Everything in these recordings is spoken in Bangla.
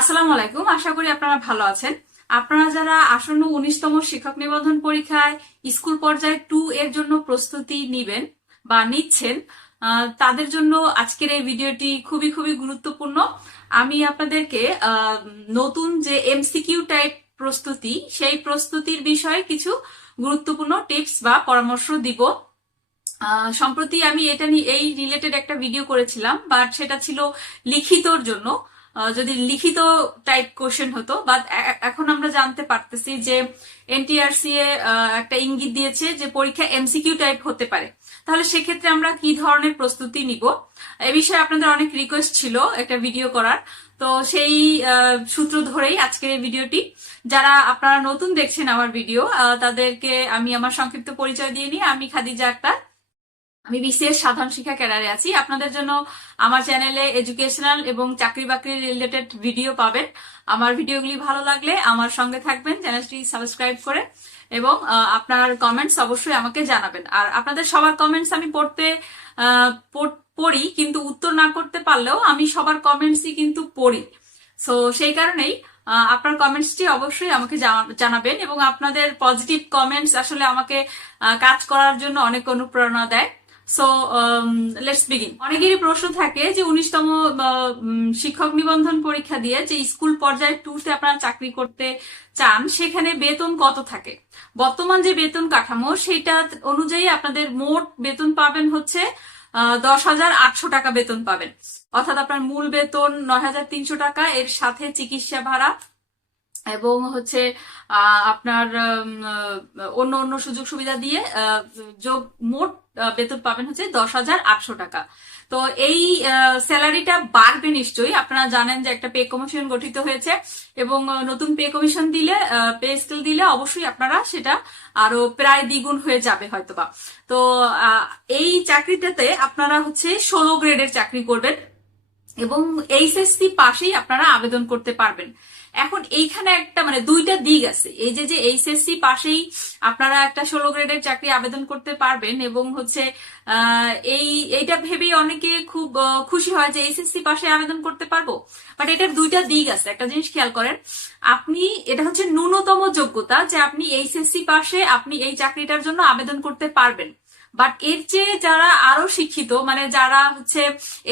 আসসালামু আলাইকুম, আশা করি আপনারা ভালো আছেন। আপনারা যারা আসন্ন উনিশতম শিক্ষক নিবন্ধন পরীক্ষায় স্কুল পর্যায়ে টু এর জন্য প্রস্তুতি নিবেন বা নিচ্ছেন তাদের জন্য আজকের এই ভিডিওটি খুবই খুবই গুরুত্বপূর্ণ। আমি আপনাদেরকে নতুন যে এমসিকিউ টাইপ প্রস্তুতি, সেই প্রস্তুতির বিষয়ে কিছু গুরুত্বপূর্ণ টিপস বা পরামর্শ দিব। সম্প্রতি আমি এটা নিয়ে, এই রিলেটেড একটা ভিডিও করেছিলাম বাট সেটা ছিল লিখিতর জন্য। যদি লিখিত টাইপ কোশ্চেন হতো বাট এখন আমরা জানতে পারতেছি যে এনটিআরসি এ একটা ইঙ্গিত দিয়েছে যে পরীক্ষা এমসিকিউ টাইপ হতে পারে। তাহলে সেক্ষেত্রে আমরা কি ধরনের প্রস্তুতি নিব? এ বিষয়ে আপনাদের অনেক রিকোয়েস্ট ছিল একটা ভিডিও করার। তো সেই সূত্র ধরেই আজকের এই ভিডিওটি যারা আপনারা নতুন দেখছেন আমার ভিডিও তাদেরকে আমি আমার সংক্ষিপ্ত পরিচয় দিয়ে নিই। আমি খাদিজা আক্তার। আমি বিসিএস সাধারণ শিক্ষা ক্যাডারে আছি। আপনাদের জন্য আমার চ্যানেলে এডুকেশনাল এবং চাকরি বাকরি রিলেটেড ভিডিও পাবেন। আমার ভিডিওগুলি ভালো লাগলে আমার সঙ্গে থাকবেন চ্যানেলটি সাবস্ক্রাইব করে এবং আপনার কমেন্টস অবশ্যই আমাকে জানাবেন। আর আপনাদের সবার কমেন্টস আমি পড়তে পড়ি কিন্তু উত্তর না করতে পারলেও আমি সবার কমেন্টসই কিন্তু পড়ি। সো সেই কারণেই আপনার কমেন্টসটি অবশ্যই আমাকে জানা- জানাবেন এবং আপনাদের পজিটিভ কমেন্টস আসলে আমাকে কাজ করার জন্য অনেক অনুপ্রেরণা দেয়। সো লেটস বিগিন অনেকেরই প্রশ্ন থাকে যে উনিশতম শিক্ষক নিবন্ধন পরীক্ষা দিয়ে যে স্কুল পর্যায়ে টুতে আপনারা চাকরি করতে চান, সেখানে বেতন কত থাকে? বর্তমান যে বেতন কাঠামো সেটা অনুযায়ী আপনাদের মোট বেতন পাবেন হচ্ছে দশ হাজার আটশো টাকা বেতন পাবেন। অর্থাৎ আপনার মূল বেতন নয় হাজার তিনশো টাকা, এর সাথে চিকিৎসা ভাড়া এবং হচ্ছে আপনার অন্য অন্য সুযোগ সুবিধা দিয়ে যোগ মোট বেতন পাবেন হচ্ছে দশ হাজার আটশো টাকা। তো এই স্যালারিটা বাড়বে নিশ্চয়ই। আপনারা জানেন যে একটা পে কমিশন গঠিত হয়েছে এবং নতুন পে কমিশন দিলে পে স্কেল দিলে অবশ্যই আপনারা সেটা আরও প্রায় দ্বিগুণ হয়ে যাবে হয়তোবা। তো এই চাকরিটাতে আপনারা হচ্ছে ষোলো গ্রেডের চাকরি করবেন এবং এইচএসসি পাশেই আপনারা আবেদন করতে পারবেন। এখন এইখানে একটা মানে দুইটা দিক আছে। এই যে যে এইচএসসি পাশেই আপনারা একটা ষোলো গ্রেডের চাকরি আবেদন করতে পারবেন এবং হচ্ছে এই, এইটা ভেবেই অনেকে খুব খুশি হয় যে এইচএসসি পাশে আবেদন করতে পারব। বাট এটার দুইটা দিক আছে। একটা জিনিস খেয়াল করেন, আপনি, এটা হচ্ছে ন্যূনতম যোগ্যতা যে আপনি এইচএসসি পাশে আপনি এই চাকরিটার জন্য আবেদন করতে পারবেন। বাট এর চেয়ে যারা আরও শিক্ষিত মানে যারা হচ্ছে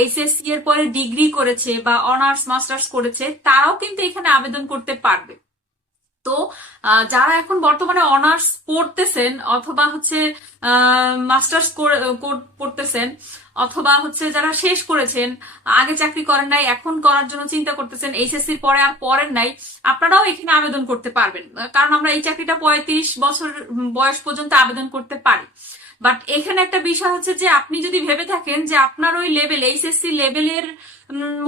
এইচএসসি এর পরে ডিগ্রি করেছে বা অনার্স মাস্টার্স করেছে, তারাও কিন্তু এখানে আবেদন করতে পারবে। তো যারা এখন বর্তমানে অনার্স পড়তেছেন অথবা হচ্ছে মাস্টার্স পড়তেছেন অথবা হচ্ছে যারা শেষ করেছেন, আগে চাকরি করেন নাই, এখন করার জন্য চিন্তা করতেছেন এইচএসসি পরে আর পড়েন নাই, আপনারাও এখানে আবেদন করতে পারবেন। কারণ আমরা এই চাকরিটা পঁয়ত্রিশ বছর বয়স পর্যন্ত আবেদন করতে পারি। বাট এখানে একটা বিষয় হচ্ছে যে আপনি যদি ভেবে থাকেন যে আপনার ওই লেভেল এইচএসসি লেভেলের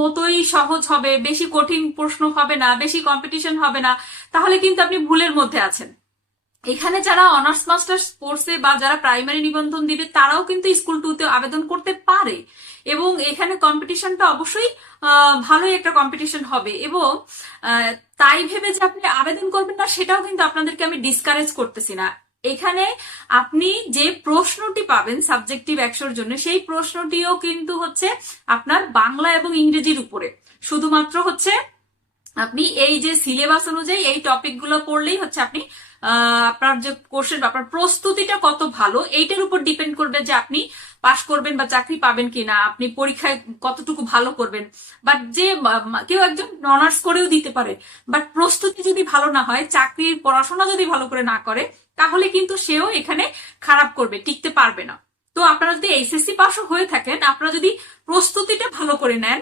মতোই সহজ হবে, বেশি কঠিন প্রশ্ন হবে না, বেশি কম্পিটিশন হবে না, তাহলে কিন্তু আপনি ভুলের মধ্যে আছেন। এখানে যারা অনার্স মাস্টার্স পড়ছে বা যারা প্রাইমারি নিবন্ধন দিবে, তারাও কিন্তু স্কুল টুতে আবেদন করতে পারে। এবং এখানে কম্পিটিশনটা অবশ্যই ভালোই একটা কম্পিটিশন হবে। এবং তাই ভেবে যে আপনি আবেদন করবেন না, সেটাও কিন্তু আপনাদেরকে আমি ডিসকারেজ করতেছি না। এখানে আপনি যে প্রশ্নটি পাবেন সাবজেক্টিভ একশোর জন্য, সেই প্রশ্নটিও কিন্তু হচ্ছে আপনার বাংলা এবং ইংরেজির উপরে। শুধুমাত্র হচ্ছে আপনি এই যে সিলেবাস অনুযায়ী এই টপিকগুলো পড়লেই হচ্ছে আপনি আপনার যে কোর্সের আপনার প্রস্তুতিটা কত ভালো, এইটার উপর ডিপেন্ড করবে যে আপনি পাশ করবেন বা চাকরি পাবেন কিনা, আপনি পরীক্ষায় কতটুকু ভালো করবেন। বাট যে কেউ একজন অনার্স করেও দিতে পারে। বাট প্রস্তুতি যদি ভালো না হয়, চাকরির পড়াশোনা যদি ভালো করে না করে তাহলে কিন্তু সেও এখানে খারাপ করবে, টিকতে পারবে না। তো আপনারা যদি এইচএসসি পাশও হয়ে থাকেন, আপনারা যদি প্রস্তুতিটা ভালো করে নেন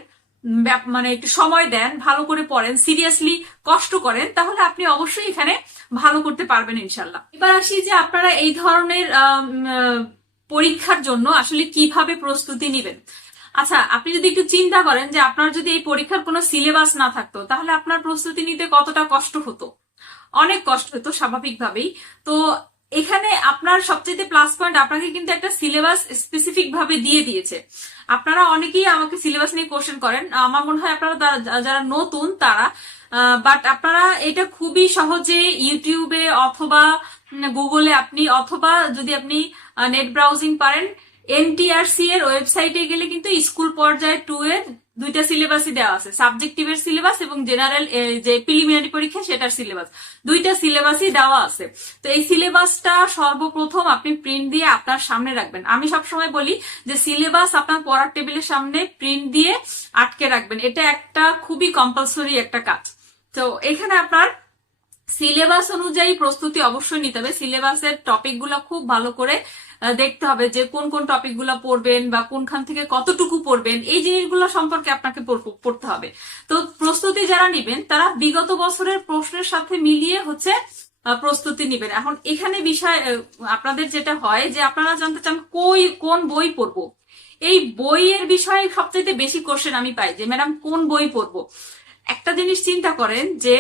মানে একটু সময় দেন, ভালো করে পড়েন সিরিয়াসলি কষ্ট করেন, তাহলে আপনি অবশ্যই এখানে ভালো করতে পারবেন ইনশাল্লাহ এবার আসি যে আপনারা এই ধরনের পরীক্ষার জন্য আসলে কীভাবে প্রস্তুতি নেবেন। আচ্ছা আপনি যদি একটু চিন্তা করেন যে আপনার যদি এই পরীক্ষার কোনো সিলেবাস না থাকতো, তাহলে আপনার প্রস্তুতি নিতে কতটা কষ্ট হতো? অনেক কষ্ট হতো স্বাভাবিকভাবেই। তো এখানে আপনার সবচেয়ে প্লাস পয়েন্ট আপনাকে কিন্তু একটা সিলেবাস স্পেসিফিক ভাবে দিয়ে দিয়েছে। আপনারা অনেকেই আমাকে সিলেবাস নিয়ে কোশ্চেন করেন। আমার মনে হয় আপনারা যারা- নতুন তারা বাট আপনারা এটা খুবই সহজে ইউটিউবে অথবা গুগলে আপনি, অথবা যদি আপনি নেট ব্রাউজিং পারেন এনটিআরসি এর ওয়েবসাইটে গেলে কিন্তু স্কুল পর্যায়ে টু এর দুইটা সিলেবাসই দেওয়া আছে সাবজেক্টিভের সিলেবাস এবং জেনারেল যে প্রিলিমিনারি পরীক্ষা সেটার সিলেবাস দুইটা সিলেবাসই দেওয়া আছে। তো এই সিলেবাসটা সর্বপ্রথম আপনি প্রিন্ট দিয়ে আপনার সামনে রাখবেন। আমি সবসময় বলি যে সিলেবাস আপনার পড়ার টেবিলের সামনে প্রিন্ট দিয়ে আটকে রাখবেন। এটা একটা খুবই কম্পালসরি একটা কাজ। তো এখানে আপনার সিলেবাস অনুযায়ী প্রস্তুতি অবশ্যই নিতে হবে। সিলেবাসের টপিক খুব ভালো করে দেখতে হবে যে কোন কোন টপিক পড়বেন বা কোনখান থেকে কতটুকু পড়বেন, এই জিনিসগুলো সম্পর্কে আপনাকে পড়তে হবে। তো প্রস্তুতি যারা নিবেন, তারা বিগত বছরের প্রশ্নের সাথে মিলিয়ে হচ্ছে প্রস্তুতি নিবেন। এখন এখানে বিষয় আপনাদের যেটা হয় যে আপনারা জানতে চান কই, কোন বই পড়ব। এই বইয়ের বিষয়ে সবচেয়ে বেশি কোশ্চেন আমি পাই যে, ম্যাডাম, কোন বই পড়ব? একটা জিনিস চিন্তা করেন যে,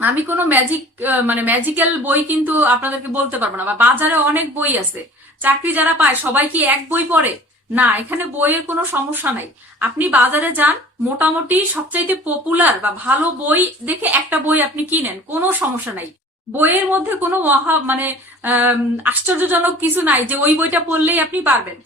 আমি কোনো ম্যাজিক মানে ম্যাজিক্যাল বই কিন্তু আপনাদেরকে বলতে পারব না বা বাজারে অনেক বই আছে। চাকরি যারা পায়, সবাই কি এক বই পড়ে? না, এখানে বইয়ের কোনো সমস্যা নাই। আপনি বাজারে যান, মোটামুটি সবচাইতে পপুলার বা ভালো বই দেখে একটা বই আপনি কিনেন, কোনো সমস্যা নাই। বইয়ের মধ্যে কোনো মহা মানে আশ্চর্যজনক কিছু নাই যে ওই বইটা পড়লেই আপনি পারবেন।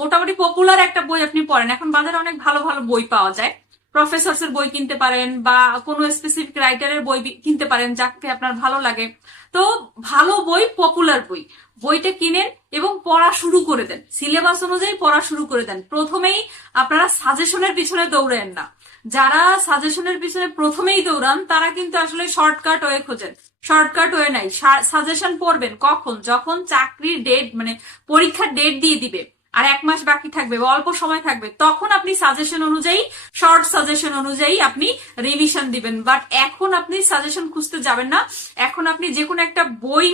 মোটামুটি পপুলার একটা বই আপনি পড়েন। এখন বাজারে অনেক ভালো ভালো বই পাওয়া যায়। প্রফেসরস এর বই কিনতে পারেন বা কোনো স্পেসিফিক রাইটারের বই কিনতে পারেন, যাকে আপনার ভালো লাগে। তো ভালো বই পপুলার বই। বইটা কিনেন এবং পড়া শুরু করে দেন। সিলেবাস অনুযায়ী পড়া শুরু করে দেন। প্রথমেই আপনারা সাজেশনের পিছনে দৌড়েন না। যারা সাজেশনের পিছনে প্রথমেই দৌড়ান, তারা কিন্তু আসলে শর্টকাট ওয়ে খোঁজেন। শর্টকাট ওয়ে নাই। সাজেশন পড়বেন কখন? যখন চাকরির ডেট মানে পরীক্ষার ডেট দিয়ে দিবে। আর এক মাস বাকি থাকবে অল্প সময় থাকবে, তখন আপনি সাজেশন অনুযায়ী শর্ট সাজেশন অনুযায়ী আপনি রিভিশন দিবেন। বাট এখন আপনি সাজেশন খুঁজতে যাবেন না। এখন আপনি যে কোনো একটা বই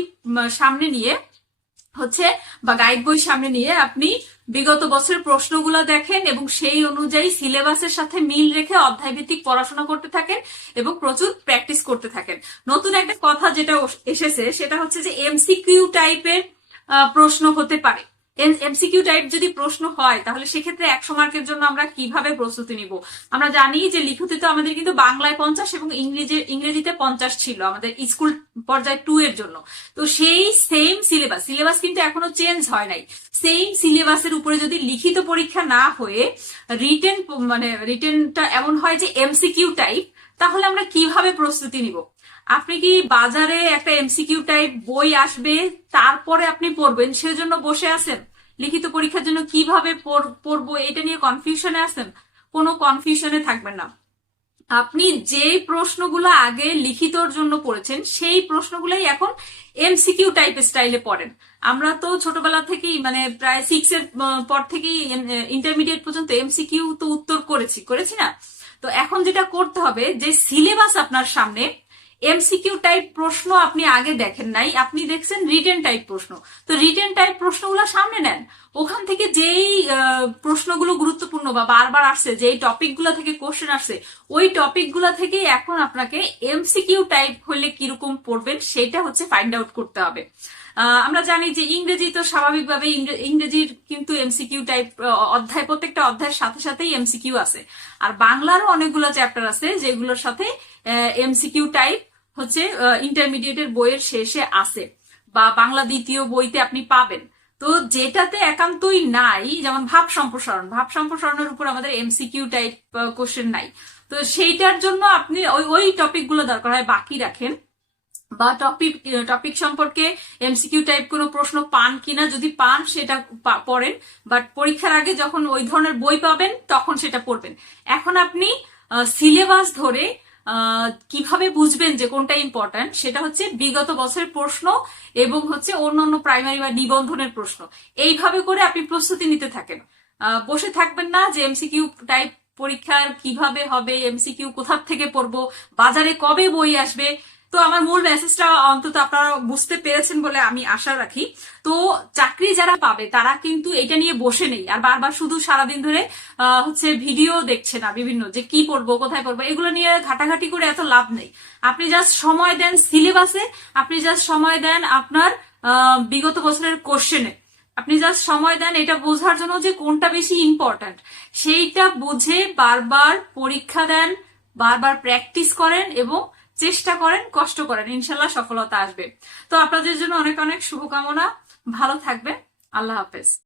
সামনে নিয়ে, হচ্ছে, বা গাইড বই সামনে নিয়ে আপনি বিগত বছরের প্রশ্নগুলো দেখেন এবং সেই অনুযায়ী সিলেবাসের সাথে মিল রেখে অধ্যায় ভিত্তিক পড়াশোনা করতে থাকেন এবং প্রচুর প্র্যাকটিস করতে থাকেন। নতুন একটা কথা যেটা এসেছে, সেটা হচ্ছে যে এমসিকিউ টাইপের প্রশ্ন হতে পারে। এমসিকিউ টাইপ যদি প্রশ্ন হয়, তাহলে সেক্ষেত্রে একশো মার্কের জন্য আমরা কীভাবে প্রস্তুতি নিব? আমরা জানি যে লিখিত আমাদের কিন্তু বাংলায় পঞ্চাশ এবং ইংরেজি, ইংরেজিতে পঞ্চাশ ছিল আমাদের স্কুল পর্যায়ে টু এর জন্য। তো সেই সেম সিলেবাস সিলেবাস কিন্তু এখনও চেঞ্জ হয় নাই। সেম সিলেবাসের উপরে যদি লিখিত পরীক্ষা না হয়ে রিটেন মানে রিটেনটা এমন হয় যে এমসিকিউ টাইপ তাহলে আমরা কীভাবে প্রস্তুতি নিব? আপনি কি বাজারে একটা এমসিকিউ টাইপ বই আসবে, তারপরে আপনি পড়বেন, সেজন্য বসে আছেন? লিখিত পরীক্ষার জন্য কীভাবে পড়- পড়ব এটা নিয়ে কনফিউশনে আছেন কোনো কনফিউশনে থাকবেন না। আপনি যে প্রশ্নগুলো আগে লিখিতর জন্য পড়েছেন, সেই প্রশ্নগুলোই এখন এমসিকিউ টাইপ স্টাইলে পড়েন। আমরা তো ছোটবেলা থেকেই মানে প্রায় সিক্স এর পর থেকেই ইন্টারমিডিয়েট পর্যন্ত এমসিকিউ তো উত্তর করেছি করেছি না? তো এখন যেটা করতে হবে, যে সিলেবাস আপনার সামনে এমসিকিউ টাইপ প্রশ্ন আপনি আগে দেখেন নাই। আপনি দেখছেন রিটেন টাইপ প্রশ্ন। তো রিটেন টাইপ প্রশ্নগুলো সামনে নেন। ওখান থেকে যেই প্রশ্নগুলো গুরুত্বপূর্ণ বা বারবার আসছে, যেই টপিকগুলো থেকে কোশ্চেন আসছে, ওই টপিকগুলো থেকেই এখন আপনাকে এমসিকিউ টাইপ হলে কীরকম পড়বেন সেটা হচ্ছে ফাইন্ড আউট করতে হবে। আমরা জানি যে ইংরেজি তো স্বাভাবিকভাবে ইংরে- ইংরেজির কিন্তু এমসিকিউ টাইপ অধ্যায়, প্রত্যেকটা অধ্যায়ের সাথে সাথেই এমসিকিউ আছে। আর বাংলারও অনেকগুলো চ্যাপ্টার আছে যেগুলোর সাথে এমসিকিউ টাইপ হচ্ছে ইন্টারমিডিয়েটের বইয়ের শেষে আছে, বা বাংলা দ্বিতীয় বইতে আপনি পাবেন। তো যেটাতে একান্তই নাই, যেমন ভাব সম্প্রসারণ, ভাব সম্প্রসারণের উপর আমাদের এমসিকিউ টাইপ কোশ্চেন নাই। তো সেইটার জন্য আপনি ওই ওই টপিকগুলো দরকার হয়, বাকি রাখেন। বা টপিক টপিক সম্পর্কে এমসিকিউ টাইপ কোনো প্রশ্ন পান কিনা, যদি পান সেটা পড়েন। বাট পরীক্ষার আগে যখন ওই ধরনের বই পাবেন, তখন সেটা পড়বেন। এখন আপনি সিলেবাস ধরে কীভাবে বুঝবেন যে কোনটা ইম্পর্ট্যান্ট সেটা হচ্ছে বিগত বছরের প্রশ্ন এবং হচ্ছে অন্যান্য প্রাইমারি বা নিবন্ধনের প্রশ্ন। এইভাবে করে আপনি প্রস্তুতি নিতে থাকেন। বসে থাকবেন না যে এমসিকিউ টাইপ পরীক্ষার কীভাবে হবে এমসিকিউ কোথার থেকে পড়ব, বাজারে কবে বই আসবে তো আমার মূল মেসেজটা অন্তত আপনারা বুঝতে পেরেছেন বলে আমি আশা রাখি। তো চাকরি যারা পাবে, তারা কিন্তু এটা নিয়ে বসে নেই। আর বারবার শুধু সারাদিন ধরে হচ্ছে ভিডিও দেখছে না বিভিন্ন, যে কি পড়ব, কোথায় পড়ব, এগুলো নিয়ে ঘাটাঘাটি করে এত লাভ নেই। আপনি জাস্ট সময় দেন সিলেবাসে আপনি জাস্ট সময় দেন আপনার বিগত বছরের কোশ্চেনে আপনি জাস্ট সময় দেন এটা বোঝার জন্য যে কোনটা বেশি ইম্পর্ট্যান্ট সেইটা বুঝে বারবার পরীক্ষা দেন, বারবার প্র্যাকটিস করেন এবং চেষ্টা করেন, কষ্ট করেন, ইনশাল্লাহ সফলতা আসবে। তো আপনাদের জন্য অনেক অনেক শুভকামনা। ভালো থাকবেন। আল্লাহ হাফেজ।